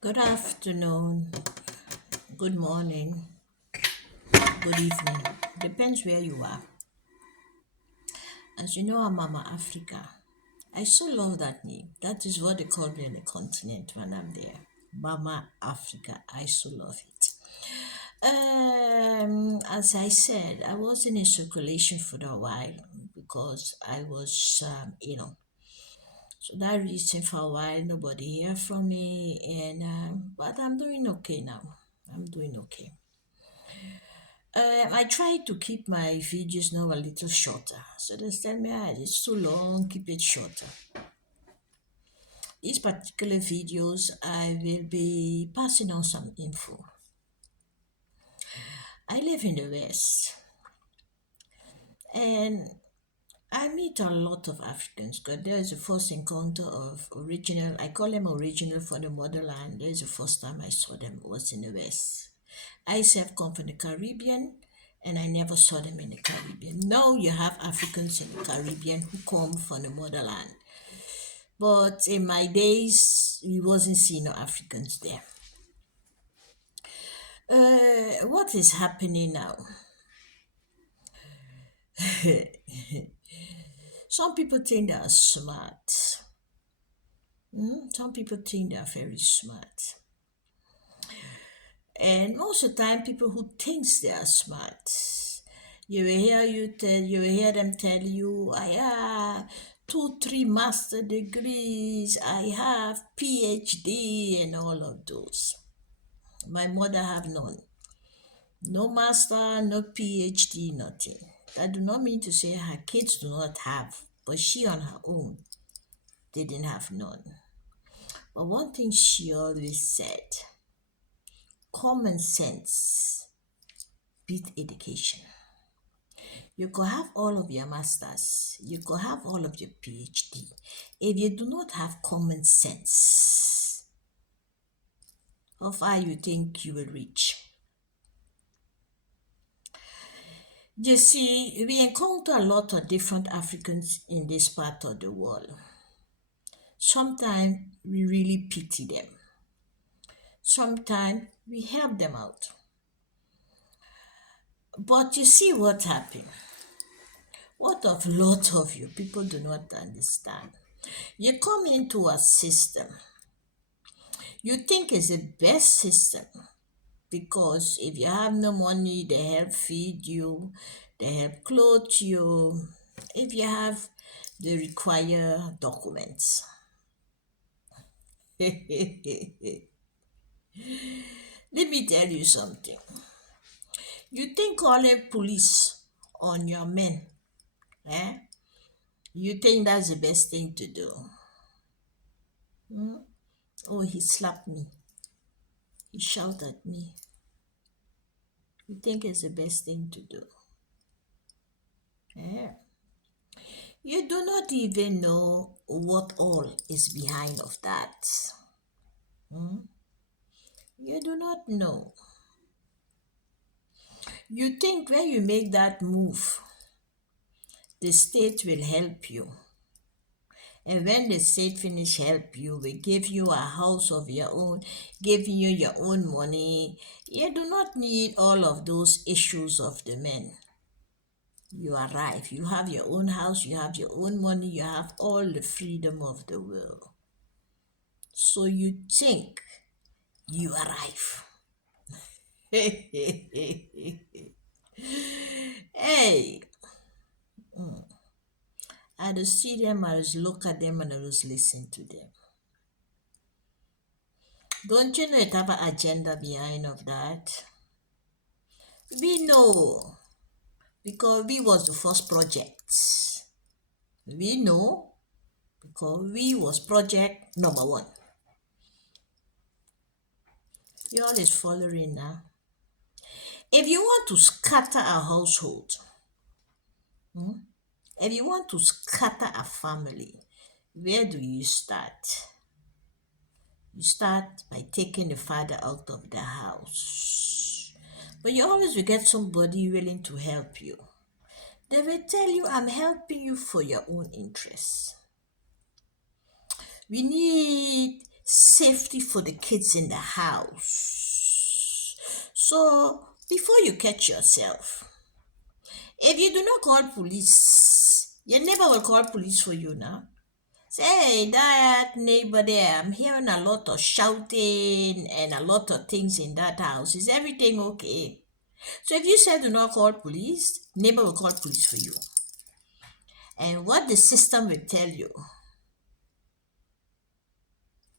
Good afternoon, good morning, good evening. Depends where you are. As you know, I'm Mama Africa. I so love that name. That is what they call me on the continent when I'm there. Mama Africa. I so love it. As I said, I wasn't in circulation for a while because I was ill. So that reason for a while, nobody hear from me, and but I'm doing okay now. I'm doing okay. I try to keep my videos now a little shorter. So they tell me, it's too long, keep it shorter. These particular videos, I will be passing on some info. I live in the West and I meet a lot of Africans because there's the first encounter of original, I call them original from the motherland. There's the first time I saw them was in the West. I self come from the Caribbean and I never saw them in the Caribbean. Now you have Africans in the Caribbean who come from the motherland. But in my days, we wasn't seeing no Africans there. What is happening now? Some people think they are smart. Some people think they are very smart. And most of the time, people who thinks they are smart, you will hear them tell you, I have two, three master degrees, I have PhD, and all of those. My mother have none. No master, no PhD, nothing. That do not mean to say her kids do not have, but she on her own didn't have none. But one thing she always said, common sense beat education. You could have all of your masters, you could have all of your PhD. If you do not have common sense, how far you think you will reach? You see, we encounter a lot of different Africans in this part of the world. Sometimes we really pity them. Sometimes we help them out. But you see what happened. What of lot of you people do not understand. You come into a system. You think it's the best system because if you have no money, they help feed you, they help clothe you. If you have the required documents. Let me tell you something. You think calling police on your men, eh? You think that's the best thing to do? Oh, he slapped me. He shouted at me. You think it's the best thing to do? Eh? You do not even know what all is behind of that. You do not know. You think when you make that move, the state will help you. And when the state finish help you, we give you a house of your own, give you your own money. You do not need all of those issues of the men. You arrive, you have your own house, you have your own money, you have all the freedom of the world. So you think you arrive. Hey, I just see them, I just look at them, and I just listen to them. Don't you know it have an agenda behind of that? We know because we was the first project. We know because we was project number one. You all is following now. If you want to scatter a household, if you want to scatter a family, where do you start? You start by taking the father out of the house. But you always will get somebody willing to help you. They will tell you, I'm helping you for your own interests. We need safety for the kids in the house. So before you catch yourself, if you do not call police, your neighbor will call police for you now. Say, hey, that neighbor there, I'm hearing a lot of shouting and a lot of things in that house. Is everything okay? So if you say do not call police, neighbor will call police for you. And what the system will tell you,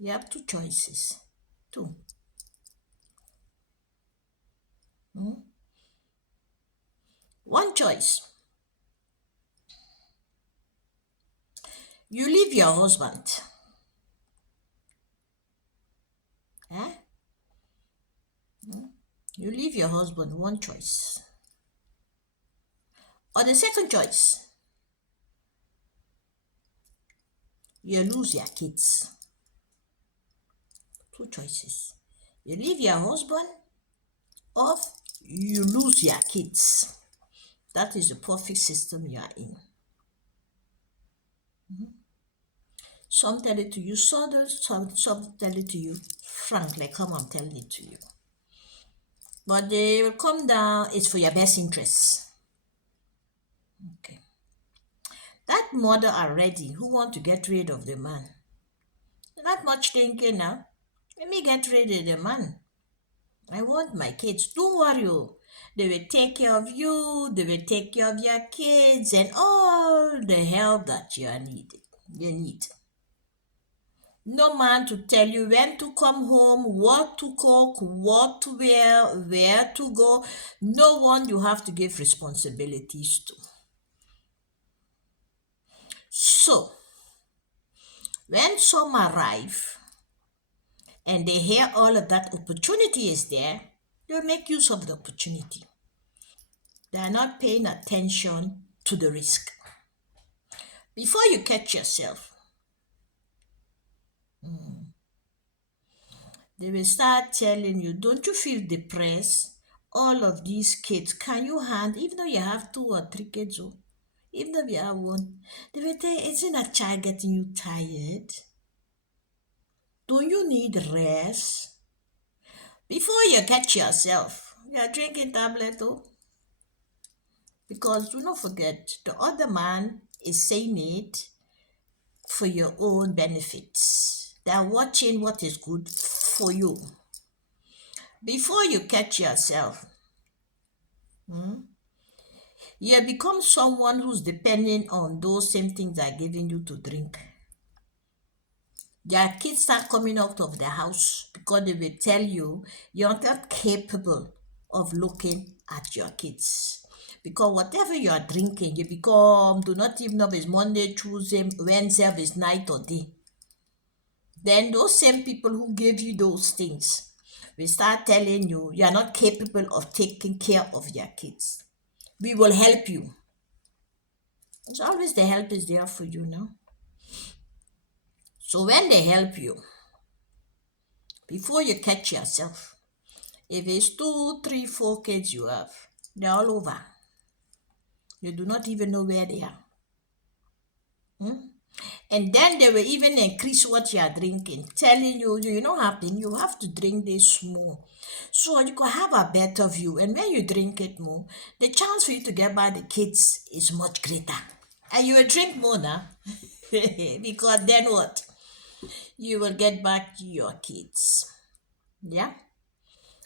you have two choices. Two. Hmm? One choice. You leave your husband. Eh? You leave your husband, one choice. Or the second choice, you lose your kids. Two choices. You leave your husband or you lose your kids. That is the perfect system you are in. Some tell it to you subtle, some tell it to you frank, like how I'm telling it to you. But they will come down, it's for your best interests. Okay. That mother already who want to get rid of the man. Not much thinking now. Let me get rid of the man. I want my kids. Don't worry. Oh. They will take care of you. They will take care of your kids and all the help that you need. You need. No man to tell you when to come home, what to cook, what to wear, where to go. No one you have to give responsibilities to. So, when some arrive and they hear all of that opportunity is there, they'll make use of the opportunity. They are not paying attention to the risk. Before you catch yourself, they will start telling you, don't you feel depressed? All of these kids, can you handle, even though you have 2 or 3 kids, even though you have one, they will tell you, isn't that child getting you tired? Don't you need rest? Before you catch yourself, you are drinking tablet, because do not forget, the other man is saying it for your own benefits. They are watching what is good for you. Before you catch yourself, you become someone who's depending on those same things they're giving you to drink. Their kids start coming out of the house because they will tell you you're not capable of looking at your kids. Because whatever you are drinking, you become, do not even know if it's Monday, Tuesday, Wednesday, if it's night or day. Then those same people who gave you those things will start telling you you are not capable of taking care of your kids. We will help you. It's always the help is there for you now. So when they help you, before you catch yourself, if it's 2, 3, 4 kids you have, they're all over. You do not even know where they are. And then they will even increase what you are drinking, telling you you don't have to, you have to drink this more. So you can have a better view. And when you drink it more, the chance for you to get by the kids is much greater. And you will drink more now. Because then what? You will get back to your kids. Yeah?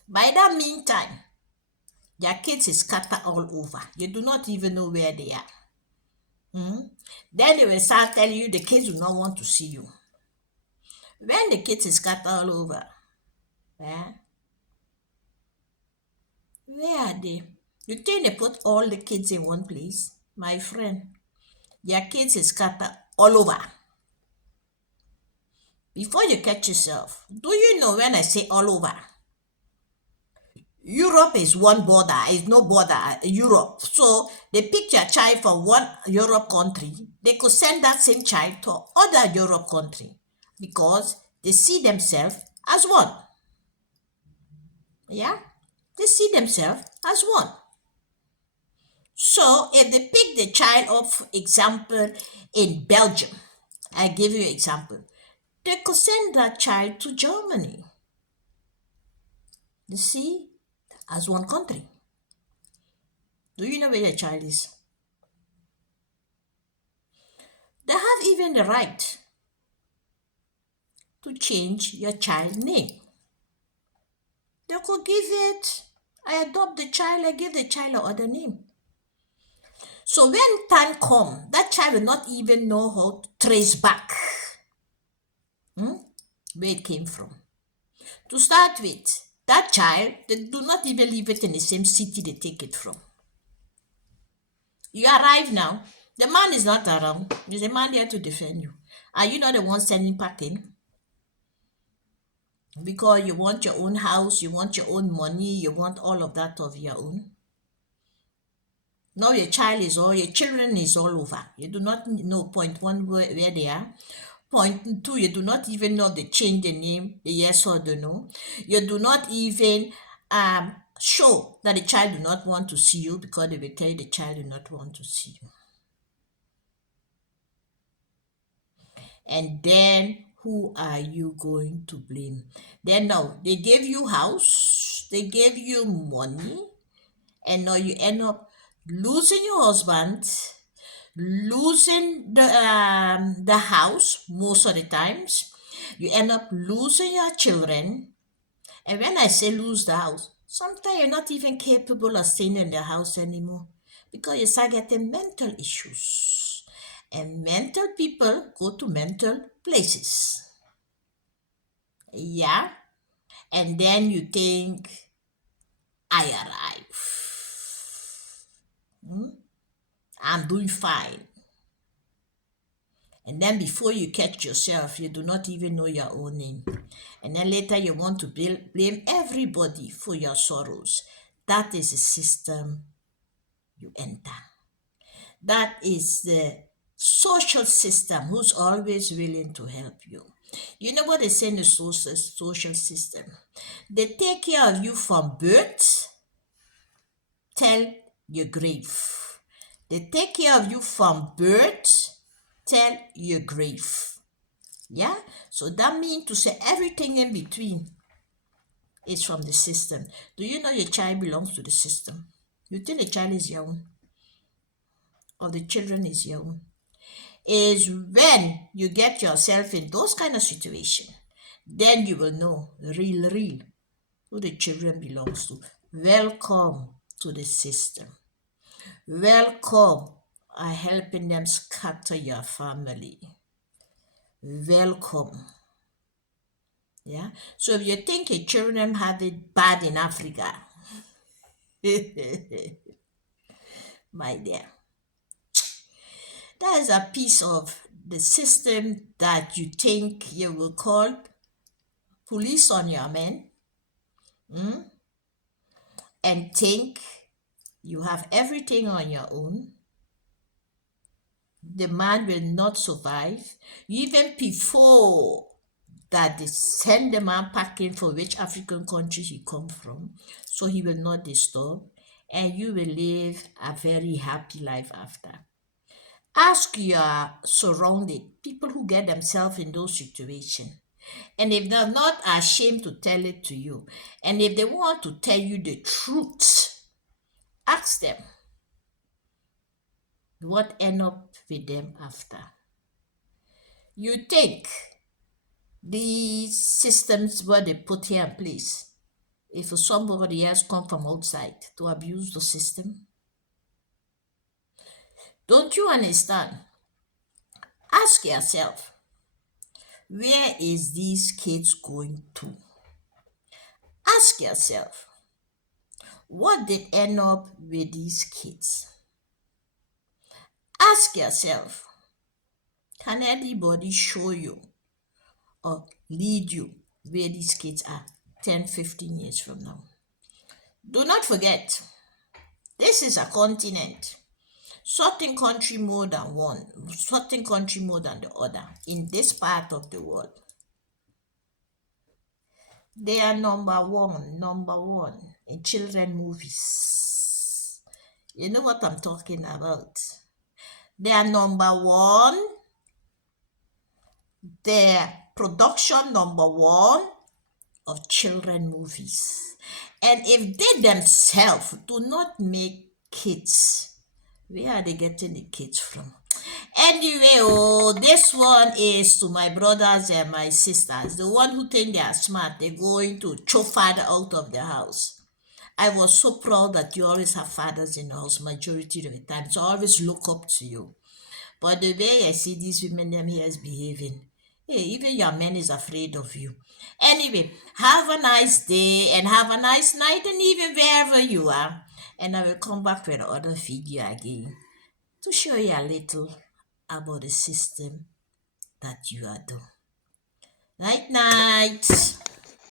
By that meantime, your kids is scattered all over. You do not even know where they are. Then they will start telling you the kids do not want to see you. When the kids is scattered all over, where are they? You think they put all the kids in one place? My friend, your kids is scattered all over. Before you catch yourself, do you know when I say all over? Europe is one border, is no border, Europe. So they picked your child from one Europe country. They could send that same child to other Europe country because they see themselves as one. Yeah? They see themselves as one. So if they pick the child up, for example, in Belgium, I give you an example. They could send that child to Germany. You see, as one country. Do you know where your child is? They have even the right to change your child name. They could give it, I adopt the child, I give the child another name. So when time comes, that child will not even know how to trace back where it came from. To start with, that child, they do not even leave it in the same city they take it from. You arrive now, the man is not around. There's a man there to defend you. Are you not the one sending packing? Because you want your own house, you want your own money, you want all of that of your own. Now your children is all over. You do not know point one where they are. Point two, you do not even know they change the name, the yes or the no. You do not even show that the child do not want to see you because they will tell you the child do not want to see you. And then who are you going to blame? Then now they gave you house, they gave you money, and now you end up losing your husband, losing the house most of the times. You end up losing your children. And when I say lose the house, sometimes you're not even capable of staying in the house anymore because you start getting mental issues. And mental people go to mental places. Yeah. And then you think, I arrive. I'm doing fine. And then before you catch yourself, you do not even know your own name. And then later you want to blame everybody for your sorrows. That is the system you enter. That is the social system who's always willing to help you. You know what they say in the social system? They take care of you from birth till your grave. They take care of you from birth till your grave. Yeah? So that means to say everything in between is from the system. Do you know your child belongs to the system? You think the child is your own? Or the children is your own? Is when you get yourself in those kind of situation, then you will know real who the children belongs to. Welcome to the system. Welcome are helping them scatter your family. Welcome. Yeah. So if you think your children have it bad in Africa, my dear, that is a piece of the system that you think you will call police on your men and think you have everything on your own. The man will not survive. Even before that they send the man packing for which African country he come from, so he will not disturb, and you will live a very happy life after. Ask your surrounding people who get themselves in those situations. And if they're not ashamed to tell it to you, and if they want to tell you the truth, ask them what end up with them after. You think these systems were they put here in place if somebody else come from outside to abuse the system? Don't you understand? Ask yourself, where is these kids going to? Ask yourself, what did end up with these kids? Ask yourself, can anybody show you or lead you where these kids are 10, 15 years from now? Do not forget, this is a continent. Certain country more than one, certain country more than the other in this part of the world. They are number one in children movies. You know what I'm talking about. They are number one. Their production number one of children movies. And if they themselves do not make kids, where are they getting the kids from? Anyway, oh, this one is to my brothers and my sisters. The one who think they are smart, they're going to throw father out of the house. I was so proud that you always have fathers in the house majority of the time. So I always look up to you. But the way I see these women them here is behaving, hey, even your man is afraid of you. Anyway, have a nice day and have a nice night and even wherever you are. And I will come back with another video again to show you a little about the system that you are doing. Night night.